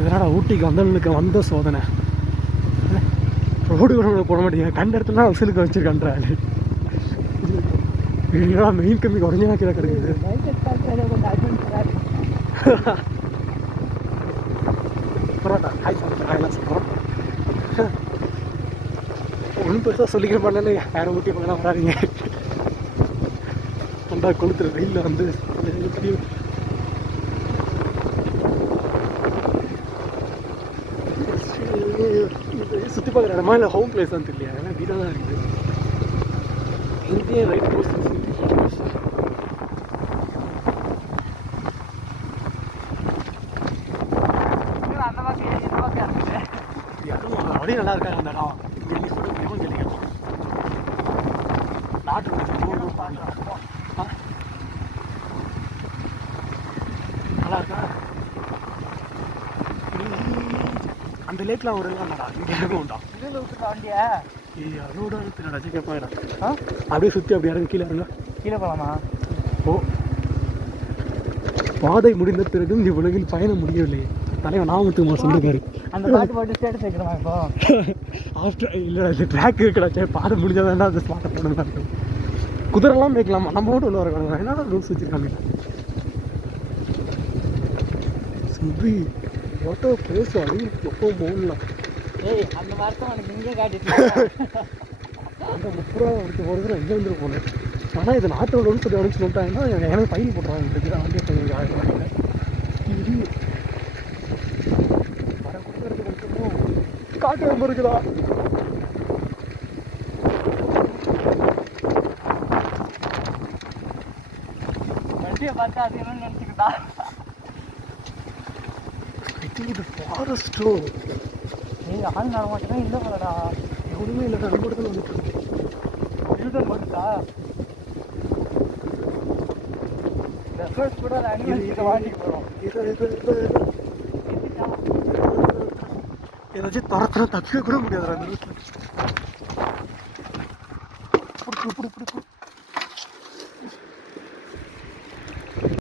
இதனால் ஊட்டிக்கு வந்தவனுக்கு வந்த சோதனை. ரோடு கூட போட மாட்டேங்க, கண்ட இடத்துல வசூலுக்கு வச்சுருக்கான்றாரு. இதெல்லாம் மெயின் கம்மி குறைஞ்சா கீழே கிடக்குது. பரவாயில்ல, ஹாய் சாப்பிட்றேன், ஹாய்லாம் சொல்கிறோம். ஒன்றும் பெருசாக சொல்லிக்கிற மாட்டேன்னு யாரும் ஊட்டி பக்கம் வராதிங்க. நல்லா கொளுத்துற வெயிலில் வந்து சுற்றி பார்க்குற இடமா இல்லை ஹோம் பிளேஸ் தான் தெரியல. ஏன்னா வீடாக தான் இருக்குது. இந்திய ரைட் போஸ்ட் அப்படியே நல்லா இருக்காங்க அந்த இடம். ஜெல்லி சொல்லுவோம், ஜெல்லி கேட்போம். நாட்டு நல்லா இருக்கா? அந்த லேக்லாம் ஒரு இங்கே இருக்கும் உண்டா வண்டியா? அதோட ரஜி கேட்பாங்க. அப்படியே சுற்றி அப்படி இறங்க கீழே இறங்க. கீழே போகலாமா? ஓ, பாதை முடிந்த பிறகும் இந்த உலகில் பயணம் முடியவில்லை. தலைவன் நாமத்துக்குமார் சொல்லிருக்காரு. அந்த பாட்டு பாட்டு ஸ்டேட்டஸ் வைக்கிறோமா இப்போ? ஆஃப்டர் இல்லை, இது ட்ராக்கு கிடச்சா பாதை முடிஞ்சாதான் அந்த ஸ்பாட்டை போடணும் இருக்கும். குதிரைலாம் மேய்க்கலாமா? நம்ம மட்டும் உள்ள வரக்கூடாது. என்ன ரூல்ஸ் வச்சுருக்காங்க? சுபி ஓட்டோ பேச அடி எப்போ போகலாம். ஏய், அந்த மாதிரி தான் எனக்கு இங்கே காட்டிட்டு அந்த 30 ரூபா எடுத்து போகிறது எங்கே வந்துட்டு போனேன். ஆனால் இது நாட்டோடன்னு சொல்லி அனுப்பிச்சு சொல்லிட்டாங்கன்னா எனக்கு ஃபைன் போட்டுருவாங்க. இந்த வண்டியை சொல்லி 1000 ரூபாய்க்கு இது வர கொடுக்கறது மட்டுமோ காட்டு ரொம்ப இருக்குதா? வண்டியை பார்த்தா அது என்னன்னு நினச்சிக்கிட்டா. ஐ திங்க் இது ஃபாரஸ்ட்டோ. நீங்கள் ஆள் நட மாட்டேன்னா இல்லை போலடா. எவ்வளவுமே இல்லைடா, நம்ம இடத்துல வந்துட்டு யூட்டர் வந்துட்டா. ரெஃபர்ஸ் கூட வாங்கிட்டு போகிறோம். ஏதாச்சும் துரத்துனா தப்பிக்க கூட முடியாது அந்த ரூட்டில்.